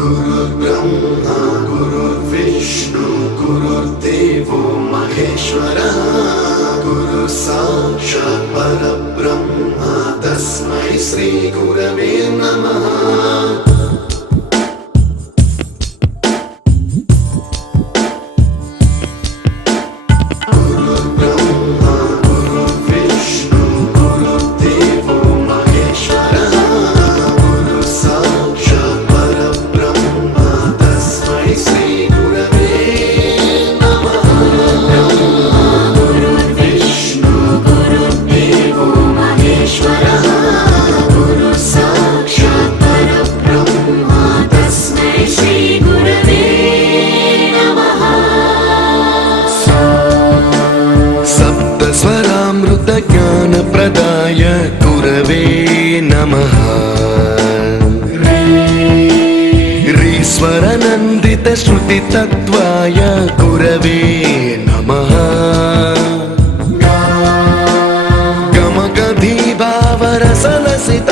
गुरुर्ब्रह्मा गुरुर्विष्णु गुरुर्देवो महेश्वरः गुरु साक्षात् परब्रह्म तस्मै श्री गुरवे नमः। ज्ञानप्रदाय गुरवे नमः। ह्रीश्वरनन्दितश्रुतितत्त्वाय गुरवे नमः। गमगधीभावरसलसित